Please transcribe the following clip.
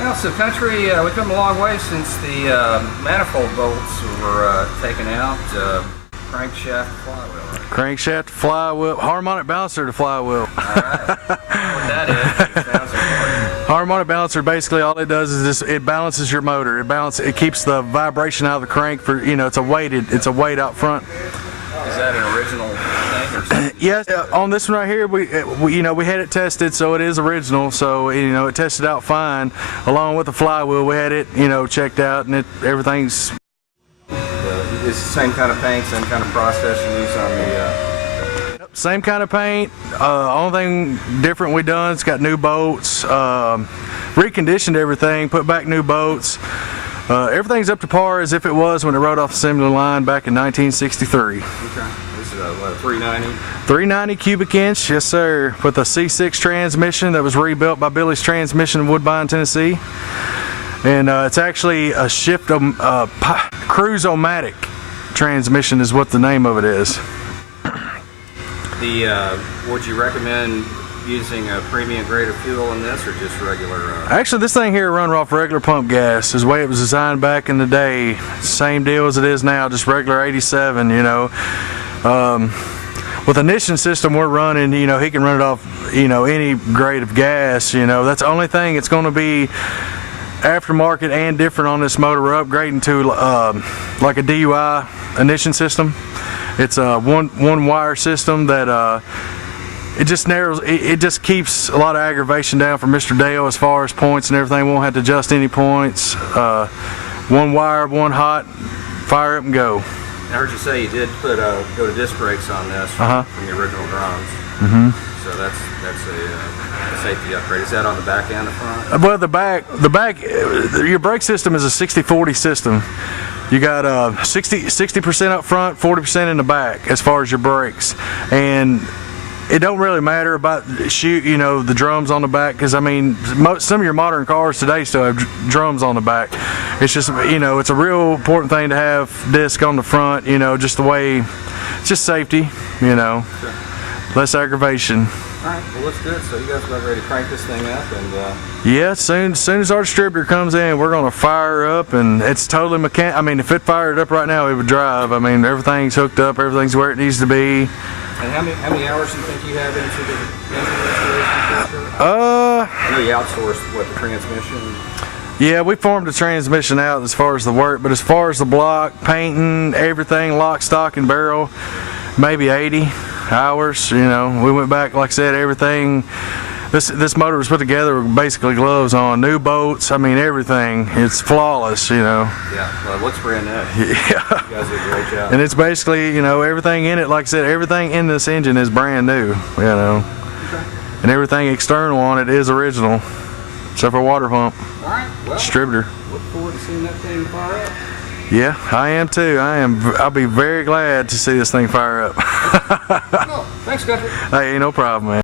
Well, so Country, we've come a long way since the manifold bolts were taken out. Crankshaft flywheel, right? Crankshaft, flywheel, harmonic balancer to flywheel. Alright. What that is, it sounds important. Harmonic balancer, basically all it does is just, it balances your motor. It keeps the vibration out of the crank for, it's a weight out front. Is that an original thing or something? Yes, on this one right here, we had it tested, so it is original. So it tested out fine. Along with the flywheel, we had it checked out, and everything's. It's the same kind of paint, same kind of process you use on the. Same kind of paint. Only thing different we done, it's got new bolts, reconditioned everything, put back new bolts. Everything's up to par as if it was when it rode off the assembly line back in 1963. Okay. This is a 390? 390 cubic inch, yes sir, with a C6 transmission that was rebuilt by Billy's Transmission in Woodbine, Tennessee. And it's actually a Cruise-O-Matic transmission is what the name of it is. Would you recommend using a premium grade of fuel in this, or just regular? Actually, this thing here run off regular pump gas. Is the way it was designed back in the day. Same deal as it is now, just regular 87. With the ignition system we're running, he can run it off, any grade of gas. That's the only thing. It's going to be aftermarket and different on this motor. We're upgrading to like a DUI ignition system. It's a one wire system that it just keeps a lot of aggravation down for Mr. Dale as far as points and everything. Won't have to adjust any points. One wire, one hot, fire up and go. I heard you say you did put go to disc brakes on this from the original drums. So that's a safety upgrade. Is that on the back and the front? Well, the back, your brake system is a 60-40 system. You got 60% up front, 40% in the back as far as your brakes, and it don't really matter about the drums on the back, because some of your modern cars today still have drums on the back. It's just it's a real important thing to have disc on the front. Just the way, it's just safety. Sure. Less aggravation. All right, well, let's do it. So you guys are about ready to crank this thing up, and yeah, soon as our distributor comes in, we're gonna fire up, and it's totally mechanical. If it fired up right now, it would drive. Everything's hooked up, everything's where it needs to be. And how many hours do you think you have into the restoration? I know you outsourced the transmission. Yeah, we formed the transmission out as far as the work, but as far as the block, painting, everything, lock, stock, and barrel, maybe 80 hours. We went back, like I said, everything. This motor was put together with basically gloves on, new bolts. Everything. It's flawless. Yeah, well, it looks brand new. Yeah. You guys did a great job. And it's basically, everything in it. Like I said, everything in this engine is brand new. Okay. And everything external on it is original, except for water pump. All right. Well, distributor. Look forward to seeing that thing fire up. Yeah, I am too. I'll be very glad to see this thing fire up. Thanks, Country. Hey, no problem, man.